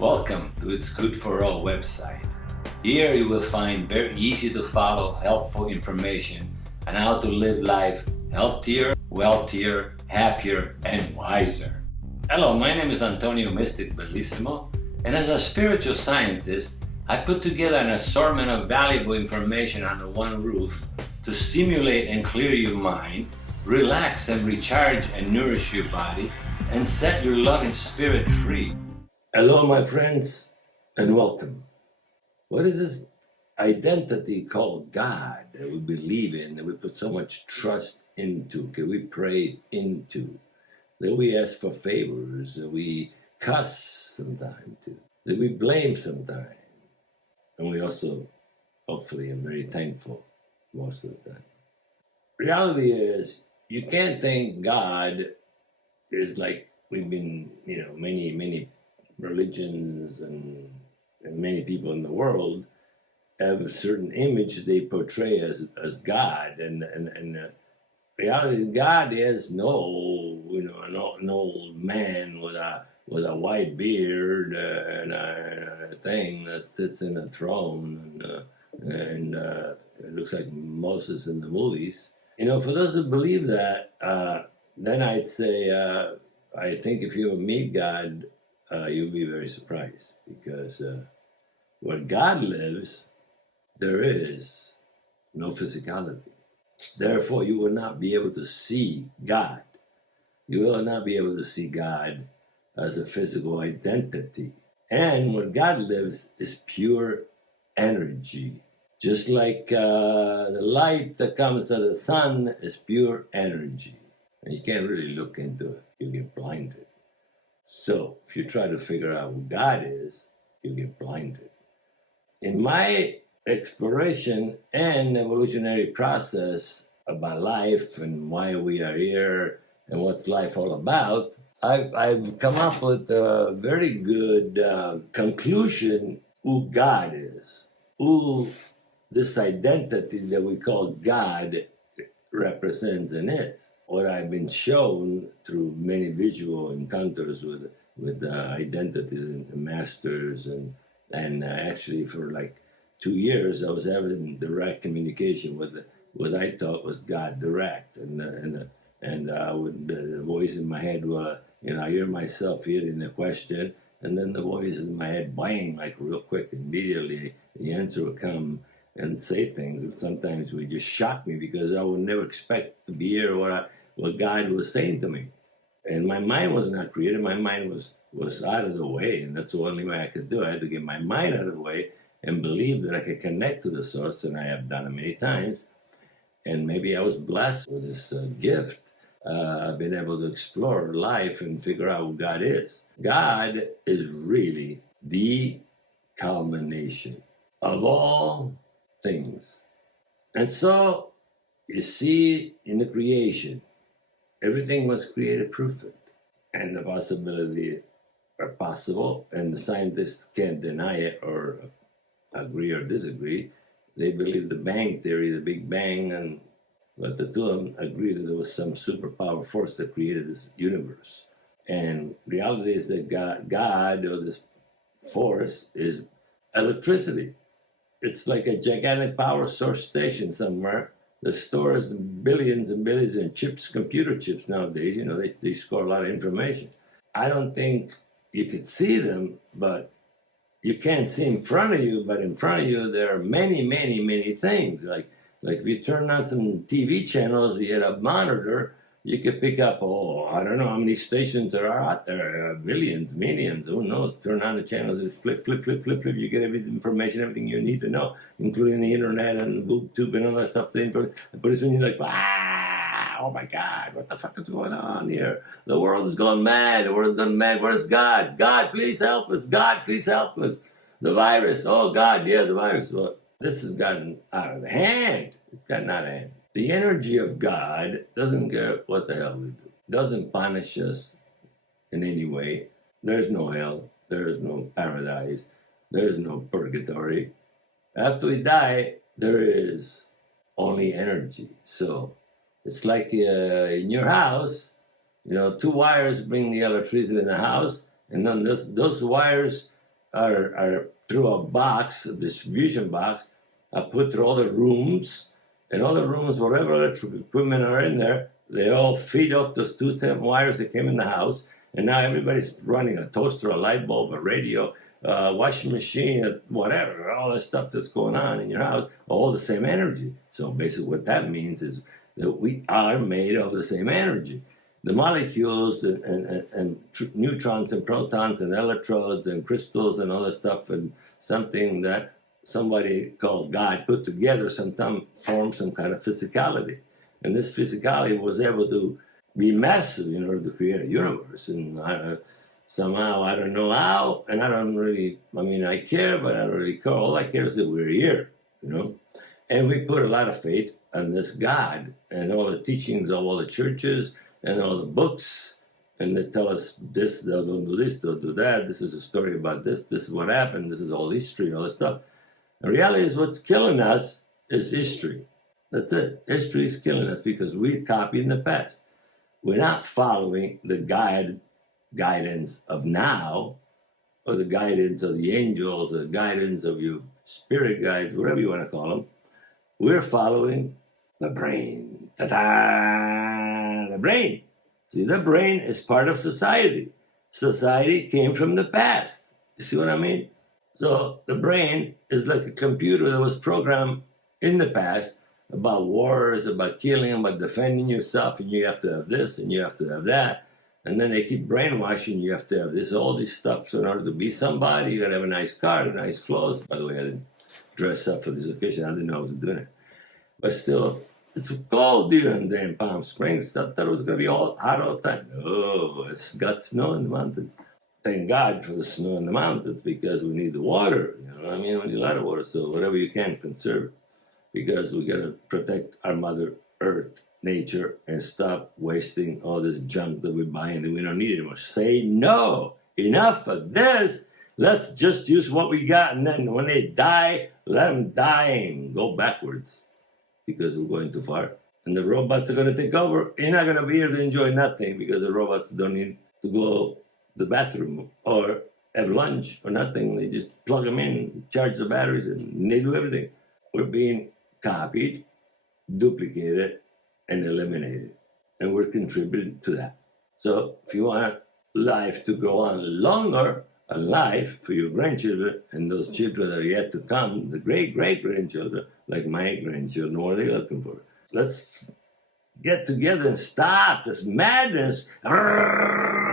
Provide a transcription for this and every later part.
Welcome to It's Good For All website. Here you will find very easy to follow, helpful information on how to live life healthier, wealthier, happier, and wiser. Hello, my name is Antonio Mystic Bellissimo, and as a spiritual scientist, I put together an assortment of valuable information under one roof to stimulate and clear your mind, relax and recharge and nourish your body, and set your loving spirit free. Hello, my friends, and welcome. What is this identity called God that we believe in, that we put so much trust into, that we pray into, that we ask for favors, that we cuss sometimes to, that we blame sometimes, and we also, hopefully, are very thankful most of the time. Reality is, you can't think God is like we've been, many religions and many people in the world have a certain image they portray as God, and reality, God is an old man with a white beard and a thing that sits in a throne, and it looks like Moses in the movies. For those who believe that, then I'd say I think if you ever meet God, you'll be very surprised, because where God lives, there is no physicality. Therefore, you will not be able to see God. You will not be able to see God as a physical identity. And where God lives is pure energy. Just like the light that comes out of the sun is pure energy. And you can't really look into it. You get blinded. So, if you try to figure out who God is, you get blinded. In my exploration and evolutionary process about life and why we are here and what's life all about, I've come up with a very good conclusion who God is, who this identity that we call God represents and is. What I've been shown through many visual encounters with identities and masters, and actually for like 2 years I was having direct communication with what I thought was God direct, and I would the voice in my head I hear myself hearing the question, and then the voice in my head bang, like real quick, immediately the answer would come and say things that sometimes would just shock me, because I would never expect to be here what God was saying to me. And my mind was not created. My mind was out of the way, and that's the only way I could do it. I had to get my mind out of the way and believe that I could connect to the source, and I have done it many times. And maybe I was blessed with this gift. I've been able to explore life and figure out who God is. God is really the culmination of all things. And so, you see, in the creation, everything was created perfect, and the possibility are possible, and the scientists can't deny it or agree or disagree. They believe the Bang Theory, the Big Bang, but the two of them agree that there was some superpower force that created this universe. And reality is that God or this force is electricity. It's like a gigantic power source station somewhere that stores billions and billions of chips, computer chips nowadays. They store a lot of information. I don't think you could see them, but you can't see in front of you, but in front of you there are many, many, many things. Like if you turn on some TV channels, you had a monitor, you could pick up, I don't know how many stations there are out there, billions, millions, who knows. Turn on the channels, just flip, you get every information, everything you need to know, including the internet and BookTube and all that stuff. But pretty soon you're like, oh my God, what the fuck is going on here? The world is going mad, where's God? God, please help us, God, please help us. The virus, oh God, yeah, the virus. Well, this has gotten out of hand. It's gotten out of hand. The energy of God doesn't care what the hell we do. Doesn't punish us in any way. There's no hell. There is no paradise. There is no purgatory. After we die, there is only energy. So it's like in your house, 2 wires bring the electricity in the house, and then those wires are through a box, a distribution box, I put through all the rooms, and all the rooms, whatever electrical equipment are in there, they all feed off those 2-cent wires that came in the house, and now everybody's running a toaster, a light bulb, a radio, washing machine, whatever, all the stuff that's going on in your house, all the same energy. So basically what that means is that we are made of the same energy. The molecules and neutrons and protons and electrodes and crystals and all that stuff, and something that somebody called God put together sometime formed some kind of physicality. And this physicality was able to be massive in order to create a universe. And somehow, I don't know how, and I don't really, I mean, I care, but I don't really care. All I care is that we're here, you know? And we put a lot of faith on this God and all the teachings of all the churches and all the books, and they tell us this, don't do this, don't do that, this is a story about this is what happened, this is all history, all this stuff. The reality is what's killing us is history. That's it. History is killing us because we're copying the past. We're not following the guidance of now, or the guidance of the angels, or the guidance of your spirit guides, whatever you want to call them. We're following the brain. Ta-da! The brain. See, the brain is part of society. Society came from the past. You see what I mean? So the brain is like a computer that was programmed in the past about wars, about killing, about defending yourself, and you have to have this, and you have to have that. And then they keep brainwashing, you have to have this, all this stuff. So in order to be somebody, you got to have a nice car, nice clothes. By the way, I didn't dress up for this occasion. I didn't know I was doing it. But still, it's cold here in damn Palm Springs. I thought it was going to be all hot all the time. No, it's got snow in the mountains. Thank God for the snow in the mountains, because we need the water. You know what I mean? We need a lot of water. So whatever you can, conserve. Because we got to protect our Mother Earth, nature, and stop wasting all this junk that we're buying that we don't need anymore. Say no. Enough of this. Let's just use what we got, and then when they die, let them die and go backwards, because we're going too far. And the robots are going to take over. You're not going to be here to enjoy nothing, because the robots don't need to go to the bathroom or have lunch or nothing. They just plug them in, charge the batteries, and they do everything. We're being copied, duplicated, and eliminated. And we're contributing to that. So if you want life to go on longer, a life for your grandchildren and those children that are yet to come, the great-great-grandchildren, like my grandchildren, what are they looking for? So let's get together and stop this madness. I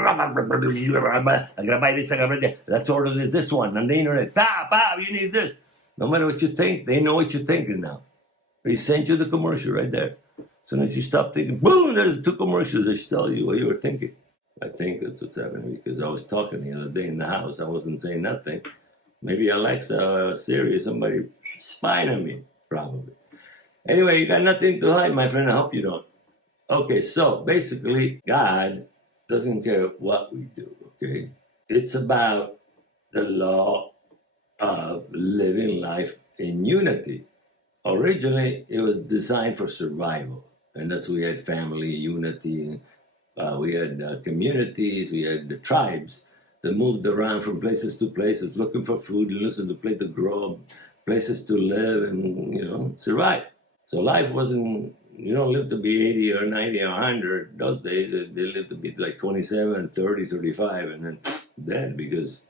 gotta buy this, I gotta buy that. Let's order this one on the internet. Bob, you need this. No matter what you think, they know what you're thinking now. They sent you the commercial right there. As soon as you stop thinking, boom, there's 2 commercials that tell you what you were thinking. I think that's what's happening, because I was talking the other day in the house. I wasn't saying nothing. Maybe Alexa or Siri, somebody spying on me, probably. Anyway, you got nothing to hide, my friend. I hope you don't. Okay, so basically, God doesn't care what we do, okay? It's about the law of living life in unity. Originally, it was designed for survival, and that's why we had family unity. We had communities, we had the tribes that moved around from places to places, looking for food, looking to place to grow, places to live, and survive. So life wasn't, you don't live to be 80 or 90 or 100. Those days, they lived to be like 27, 30, 35, and then dead, because,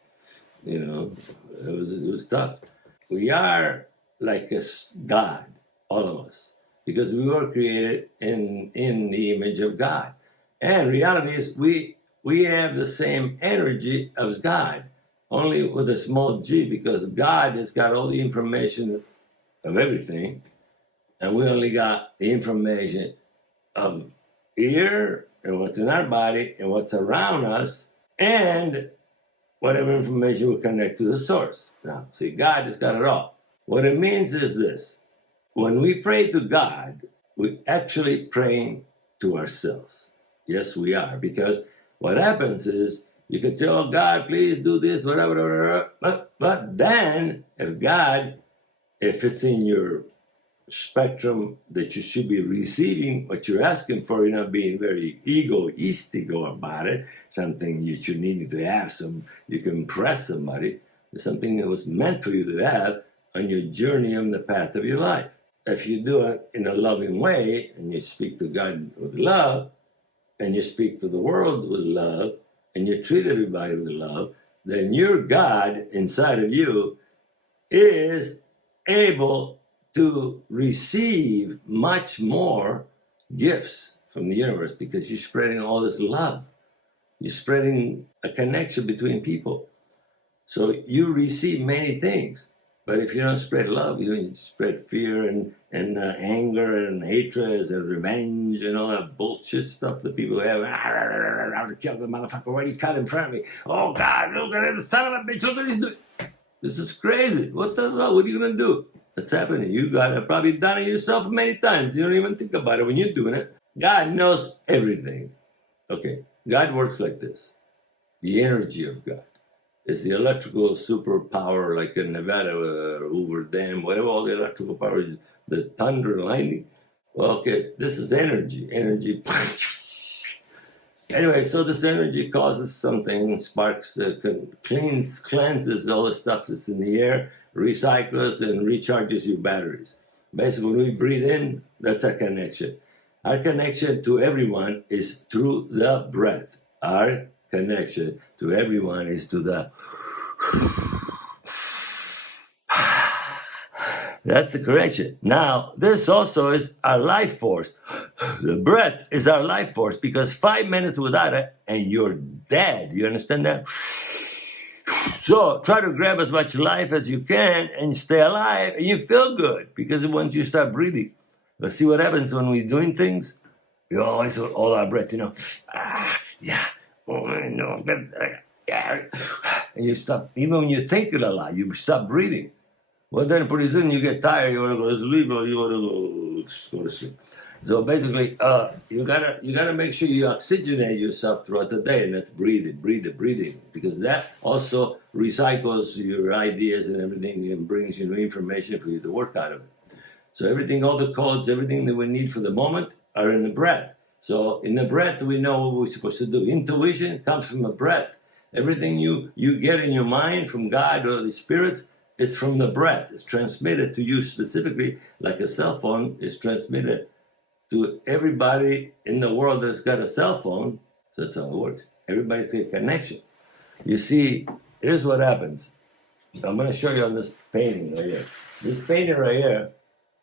it was tough. We are like a God, all of us, because we were created in the image of God. And reality is we have the same energy as God, only with a small g, because God has got all the information of everything, and we only got the information of here and what's in our body and what's around us, and whatever information we connect to the source. Now, see, God has got it all. What it means is this. When we pray to God, we're actually praying to ourselves. Yes, we are. Because what happens is, you can say, oh, God, please do this, whatever. But then, if it's in your spectrum that you should be receiving what you're asking for, you're not being very egoistic about it, something you need to have, you can impress somebody. It's something that was meant for you to have on your journey on the path of your life. If you do it in a loving way, and you speak to God with love, and you speak to the world with love, and you treat everybody with love, then your God inside of you is able to receive much more gifts from the universe because you're spreading all this love. You're spreading a connection between people. So you receive many things. But if you don't spread love, you spread fear and anger and hatred and revenge and all that bullshit stuff that people have. I'll kill the motherfucker right, he cut in front of me. Oh God, look at the son of a bitch, look at this dude. This is crazy. What the hell? What are you going to do? That's happening. You got to probably done it yourself many times. You don't even think about it when you're doing it. God knows everything. Okay, God works like this. The energy of God is the electrical superpower, like in Nevada, Hoover Dam, whatever all the electrical power is, the thunder, lightning. Well, okay, this is energy. Energy. Anyway, so this energy causes something, sparks, cleanses all the stuff that's in the air, recycles and recharges your batteries. Basically, when we breathe in, that's our connection. Our connection to everyone is through the breath. Our connection to everyone is to the... That's the correction. Now, this also is our life force. The breath is our life force because 5 minutes without it and you're dead. You understand that? So try to grab as much life as you can and stay alive and you feel good because once you start breathing. Let's see what happens when we're doing things. You always hold all our breath, you know. Yeah. Oh, no. Yeah. And you stop. Even when you're thinking a lot, you stop breathing. Well, then pretty soon you get tired, you want to go to sleep, or you want to go to sleep. So basically, you gotta make sure you oxygenate yourself throughout the day, and that's breathing, because that also recycles your ideas and everything and brings you new information for you to work out of it. So everything, all the codes, everything that we need for the moment are in the breath. So in the breath, we know what we're supposed to do. Intuition comes from the breath. Everything you get in your mind from God or the spirits, it's from the breath. It's transmitted to you specifically, like a cell phone is transmitted to everybody in the world that's got a cell phone. So that's how it works. Everybody's got a connection. You see, here's what happens. I'm going to show you on this painting right here. This painting right here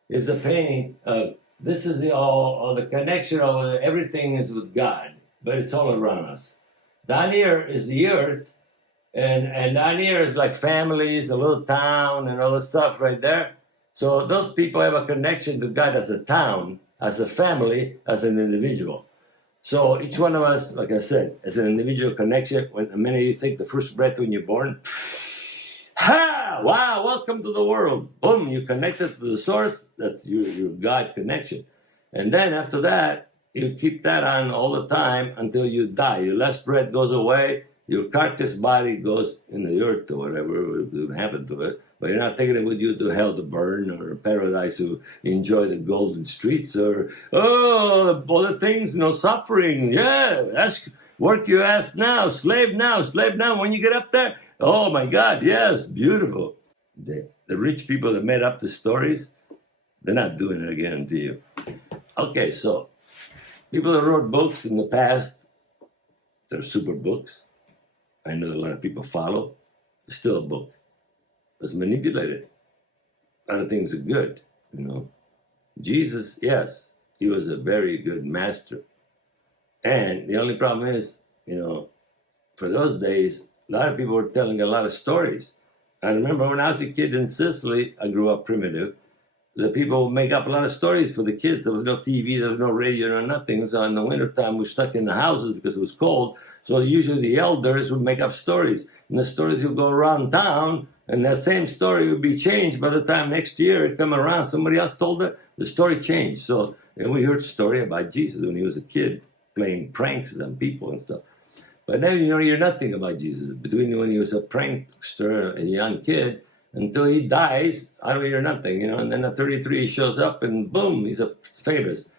is a painting of, this is all the connection of everything is with God, but it's all around us. Down here is the earth. And down here is like families, a little town, and all the stuff right there. So those people have a connection to God as a town, as a family, as an individual. So each one of us, like I said, as an individual connection, when the minute you take the first breath when you're born, ha! Wow, welcome to the world. Boom, you connected to the source. That's your God connection. And then after that, you keep that on all the time until you die. Your last breath goes away. Your carcass body goes in the earth or whatever will happen to it, but you're not taking it with you to hell to burn or paradise to enjoy the golden streets or, all the things, no suffering. Yeah, work your ass now, slave now. When you get up there, oh my God, yes, beautiful. The rich people that made up the stories, they're not doing it again to you. Okay, so people that wrote books in the past, they're super books. I know a lot of people follow. It's still a book. It's manipulated. A lot of things are good, you know. Jesus, yes, he was a very good master. And the only problem is, you know, for those days, a lot of people were telling a lot of stories. I remember when I was a kid in Sicily, I grew up primitive, the people would make up a lot of stories for the kids. There was no TV, there was no radio, no nothing. So in the wintertime, we were stuck in the houses because it was cold. So usually the elders would make up stories. And the stories would go around town, and that same story would be changed by the time next year it come around. Somebody else told it, the story changed. So then we heard a story about Jesus when he was a kid, playing pranks on people and stuff. But then you don't hear nothing about Jesus. Between when he was a prankster, a young kid, until he dies, I don't hear nothing, you know. And then at 33, he shows up and boom, he's famous.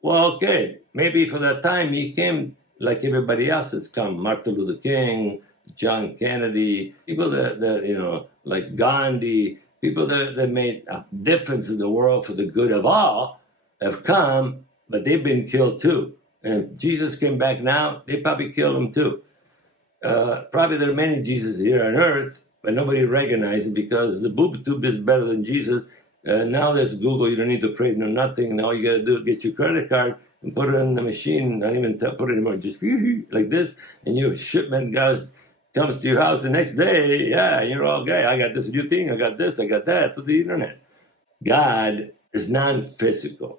Well, okay, maybe for that time he came like everybody else has come. Martin Luther King, John Kennedy, people that you know, like Gandhi, people that made a difference in the world for the good of all, have come, but they've been killed too. And Jesus came back now, they probably killed him too. Probably there are many Jesus here on earth, but nobody recognizes it because the boob tube is better than Jesus. Now there's Google, you don't need to create no nothing. Now all you got to do is get your credit card and put it in the machine, not even put it anymore, just like this, and your shipment comes to your house the next day. Yeah, and you're all okay. I got this new thing, I got this, I got that, to the internet. God is non-physical.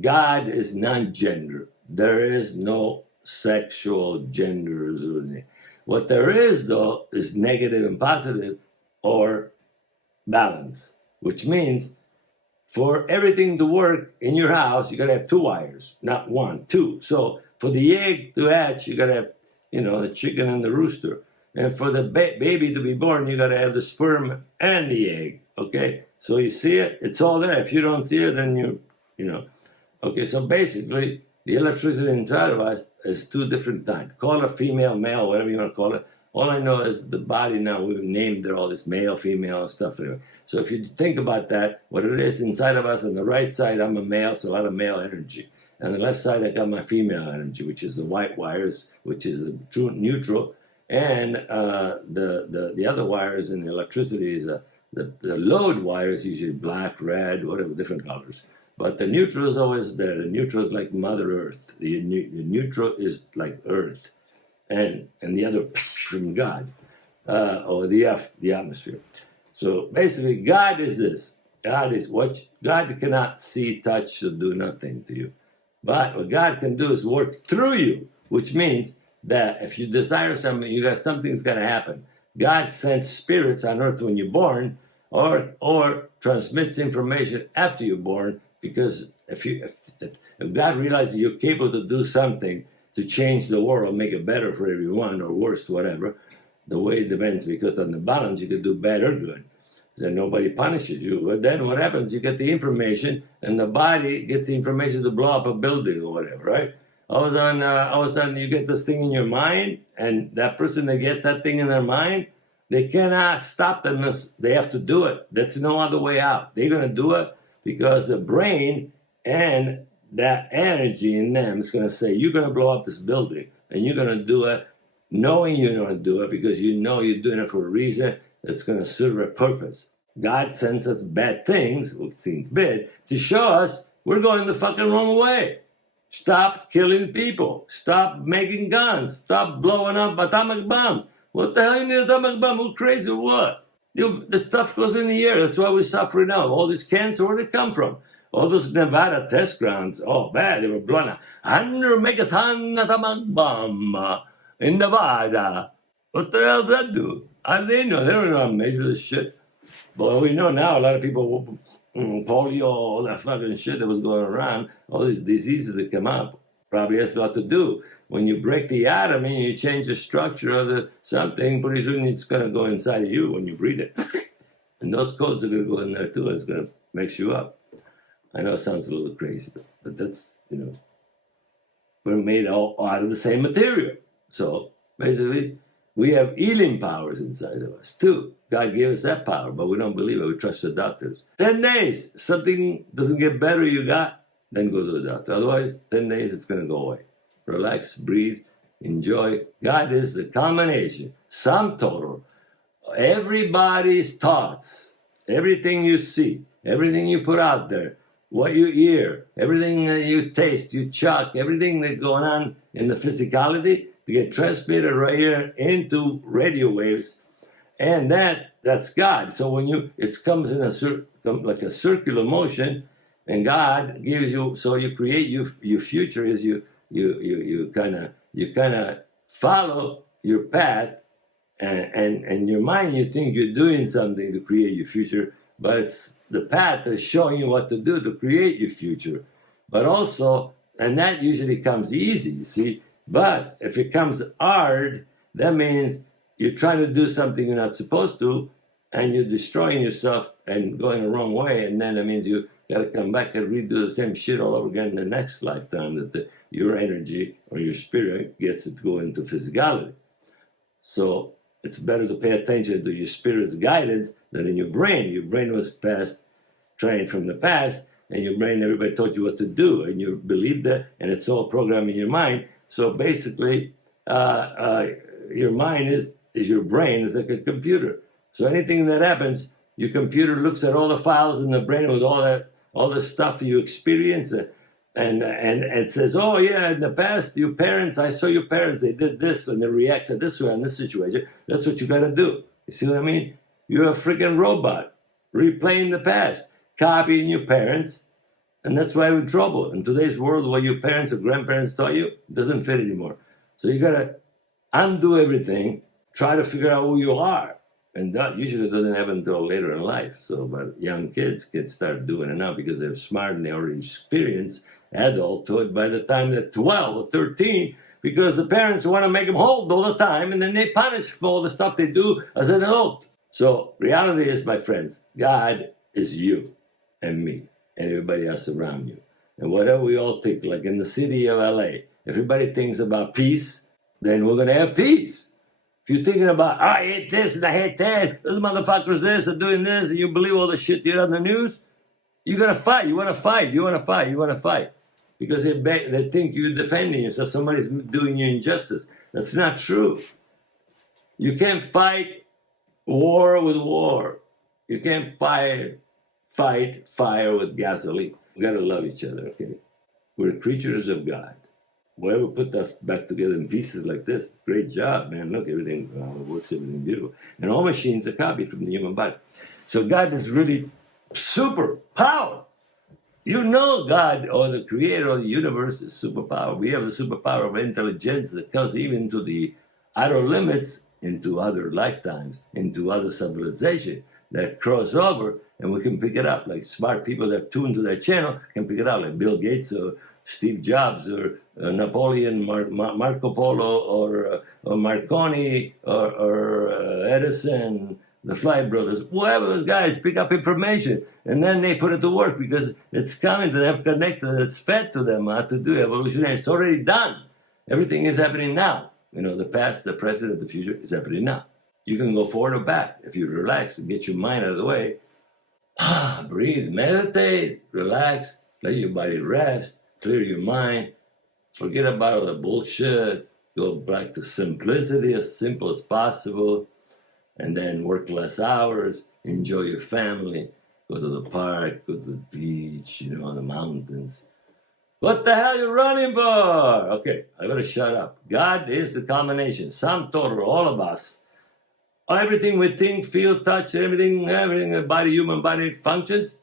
God is non-gender. There is no sexual genders or anything. What there is, though, is negative and positive or balance, which means for everything to work in your house, you got to have 2 wires, not 1, 2. So for the egg to hatch, you got to have, you know, the chicken and the rooster. And for the baby to be born, you got to have the sperm and the egg, okay? So you see it, it's all there. If you don't see it, then you know. Okay, so basically, the electricity inside of us is 2 different types. Call it female, male, whatever you want to call it. All I know is the body now, we've named it all this male, female, and stuff. Anyway. So if you think about that, what it is inside of us, on the right side, I'm a male, so a lot of male energy. On the left side, I got my female energy, which is the white wires, which is the true neutral. And the other wires in the electricity is the load wires, usually black, red, whatever, different colors. But the neutral is always there. The neutral is like Mother Earth. The neutral is like Earth. And the other from God, or the atmosphere. So basically, God is this. God is what God cannot see, touch, or do nothing to you. But what God can do is work through you, which means that if you desire something, you got something's going to happen. God sends spirits on earth when you're born, or transmits information after you're born. Because if God realizes you're capable to do something to change the world, make it better for everyone, or worse, whatever, the way it depends. Because on the balance, you can do bad or good. Then nobody punishes you. But then what happens? You get the information, and the body gets the information to blow up a building or whatever, right? All of a sudden, you get this thing in your mind, and that person that gets that thing in their mind, they cannot stop them. They have to do it. That's no other way out. They're going to do it because the brain and that energy in them is going to say, you're going to blow up this building, and you're going to do it knowing you're going to do it because you know you're doing it for a reason that's going to serve a purpose. God sends us bad things, which seems bad, to show us we're going the fucking wrong way. Stop killing people. Stop making guns. Stop blowing up atomic bombs. What the hell you need an atomic bomb? Who crazy or what? The stuff goes in the air. That's why we're suffering now. All this cancer, where did it come from? All those Nevada test grounds, oh, bad. They were blowing 100 megaton atomic bomb in Nevada. What the hell does that do? How do they know? They don't know how to measure this shit. But we know now a lot of people, polio, all that fucking shit that was going around, all these diseases that come up, probably has a lot to do. When you break the atom and you change the structure of something, pretty soon it's going to go inside of you when you breathe it. And those codes are going to go in there too. It's going to mix you up. I know it sounds a little crazy, but that's, we're made all out of the same material. So basically, we have healing powers inside of us too. God gave us that power, but we don't believe it. We trust the doctors. 10 days, if something doesn't get better, then go to the doctor. Otherwise, 10 days, it's going to go away. Relax, breathe, enjoy. God is the culmination, sum total. Everybody's thoughts, everything you see, everything you put out there, what you hear, everything that you taste, you chuck, everything that's going on in the physicality, to get transmitted right here into radio waves, and that's God. So when it comes in like a circular motion, and God gives you, so you create your future is you kind of follow your path, and your mind, you think you're doing something to create your future, but it's the path that's showing you what to do to create your future. But also, and that usually comes easy, you see. But if it comes hard, that means you're trying to do something you're not supposed to, and you're destroying yourself and going the wrong way. And then that means you got to come back and redo the same shit all over again in the next lifetime, that your energy or your spirit gets it to go into physicality. So it's better to pay attention to your spirit's guidance than in your brain. Your brain was trained from the past, and your brain, everybody taught you what to do, and you believed that, and it's all programmed in your mind. So basically, your mind is your brain, is like a computer. So anything that happens, your computer looks at all the files in the brain with all the stuff you experience, and says, oh yeah, in the past, your parents, I saw your parents, they did this and they reacted this way in this situation. That's what you got to do. You see what I mean? You're a freaking robot, replaying the past, copying your parents, and that's why we're in trouble. In today's world, what your parents or grandparents taught you doesn't fit anymore. So you got to undo everything, try to figure out who you are. And that usually doesn't happen until later in life. So, but young kids start doing it now because they're smart and they already experience adulthood by the time they're 12 or 13, because the parents want to make them hold all the time, and then they punish for all the stuff they do as an adult. So reality is, my friends, God is you and me and everybody else around you. And whatever we all think, like in the city of LA, everybody thinks about peace, then we're going to have peace. If you're thinking about, I hate this and I hate that, this motherfucker's this and doing this, and you believe all the shit you hear on the news, you're going to fight. You want to fight. You want to fight. You want to fight. Because they think you're defending yourself. Somebody's doing you injustice. That's not true. You can't fight war with war. You can't fight fire with gasoline. We got to love each other, okay? We're creatures of God. Whoever put us back together in pieces like this, great job, man. Look, everything works, everything beautiful. And all machines are copied from the human body. So God is really super power. You know God, or the creator of the universe, is superpower. We have the superpower of intelligence that goes even to the outer limits, into other lifetimes, into other civilization that cross over, and we can pick it up. Like smart people that tune to that channel can pick it up, like Bill Gates or Steve Jobs or Napoleon, Marco Polo, or Marconi, or Edison, the Fly Brothers, whoever those guys pick up information, and then they put it to work because it's coming to them, connected, it's fed to them how to do evolutionary. It's already done. Everything is happening now. You know, the past, the present, and the future is happening now. You can go forward or back if you relax and get your mind out of the way. Breathe, meditate, relax, let your body rest, clear your mind, forget about all the bullshit, go back to simplicity, as simple as possible. And then work less hours, enjoy your family, go to the park, go to the beach, you know, on the mountains. What the hell are you running for? Okay, I gotta shut up. God is the combination, sum total, all of us. Everything we think, feel, touch, everything the body, human body functions,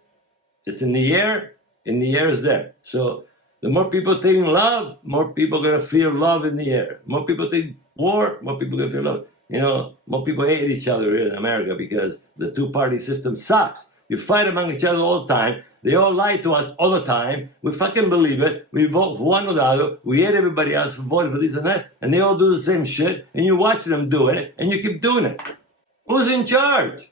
it's in the air is there. So the more people think love, more people are gonna feel love in the air. More people think war, more people are gonna feel love. You know, more people hate each other here in America because the two-party system sucks. You fight among each other all the time. They all lie to us all the time. We fucking believe it. We vote for one or the other. We hate everybody else for voting for this and that. And they all do the same shit. And you watch them doing it. And you keep doing it. Who's in charge?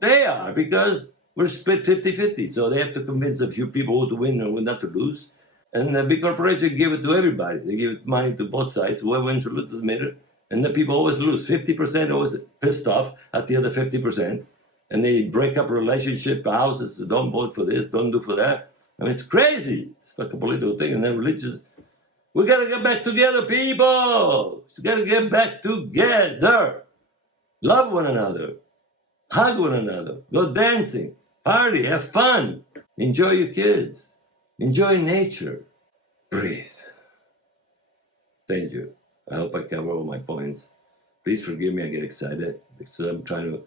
They are, because we're split 50-50. So they have to convince a few people who to win or who not to lose. And the big corporations give it to everybody. They give money to both sides. Whoever wins or loses matter. And the people always lose. 50% always pissed off at the other 50%. And they break up relationship, houses, don't vote for this, don't do for that. I mean, it's crazy. It's like a political thing. And then religious. We got to get back together, people. We got to get back together. Love one another. Hug one another. Go dancing. Party. Have fun. Enjoy your kids. Enjoy nature. Breathe. Thank you. I hope I cover all my points. Please forgive me, I get excited because I'm trying to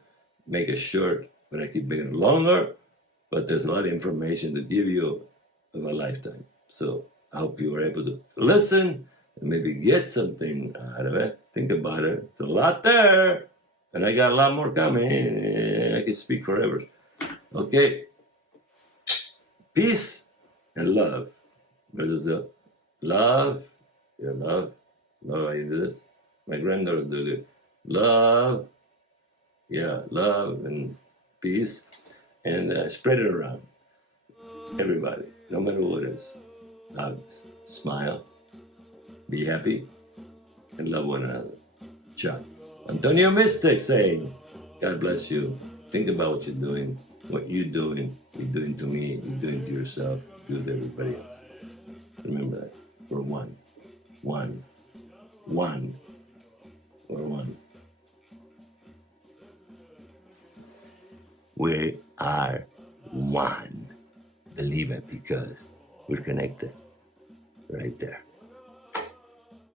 make it short, but I keep making it longer. But there's a lot of information to give you of a lifetime. So I hope you were able to listen and maybe get something out of it. Think about it. It's a lot there. And I got a lot more coming. I can speak forever. Okay. Peace and love. There's a love. Yeah, love. Love, I do this. My granddaughter do it. Love, yeah, love and peace, and spread it around. Everybody, no matter what it is. Hugs, smile, be happy, and love one another. Ciao. Antonio Mystic saying, God bless you. Think about what you're doing. What you're doing to me, you're doing to yourself, do to everybody else. Remember that. We're one. One. One. We're one. We are one. Believe it, because we're connected right there.